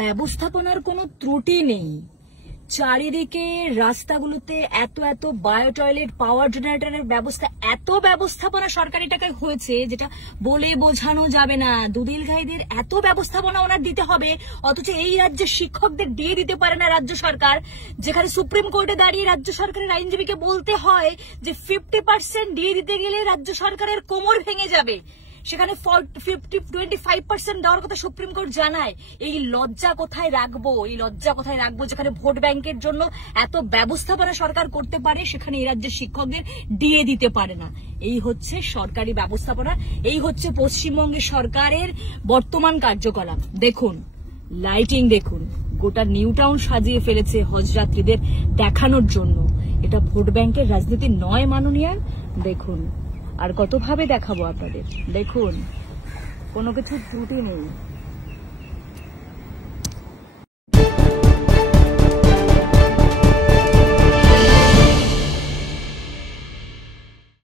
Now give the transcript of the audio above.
ব্যবস্থাপনার কোনো ত্রুটি নেই। চারিদিকে রাস্তাগুলোতে এত এত বায়ো টয়লেট, পাওয়ার জেনারেটরের ব্যবস্থা, এত ব্যবস্থাপনা সরকারি টাকায় হয়েছে যেটা বলে বোঝানো যাবে না। দুদিল গাইদের এত ব্যবস্থাপনা ওনার দিতে হবে, অথচ এই রাজ্যের শিক্ষকদের দিয়ে দিতে পারে না রাজ্য সরকার। যেখানে সুপ্রিম কোর্টে দাঁড়িয়ে রাজ্য সরকারের আইনজীবীকে বলতে হয় যে 50% দিয়ে দিতে গেলে রাজ্য সরকারের কোমর ভেঙে যাবে, সেখানে 25% দেওয়ার কথা সুপ্রিম কোর্ট জানায়। এই লজ্জা কোথায় রাখবো, যেখানে ভোট ব্যাংকের জন্য এত ব্যবস্থাপনা সরকার করতে পারে, সেখানে এই রাজ্যের শিক্ষকদের দিয়ে দিতে পারে না। এই হচ্ছে সরকারি ব্যবস্থাপনা, এই হচ্ছে পশ্চিমবঙ্গের সরকারের বর্তমান কার্যকলাপ। দেখুন, লাইটিং দেখুন, গোটা নিউ টাউন সাজিয়ে ফেলেছে হজযাত্রীদের দেখানোর জন্য। এটা ভোট ব্যাংকের রাজনীতি নয় মাননীয়া। দেখুন, আর কতভাবে দেখাবো আপনাদের, দেখুন কোনো কিছু ত্রুটি নেই।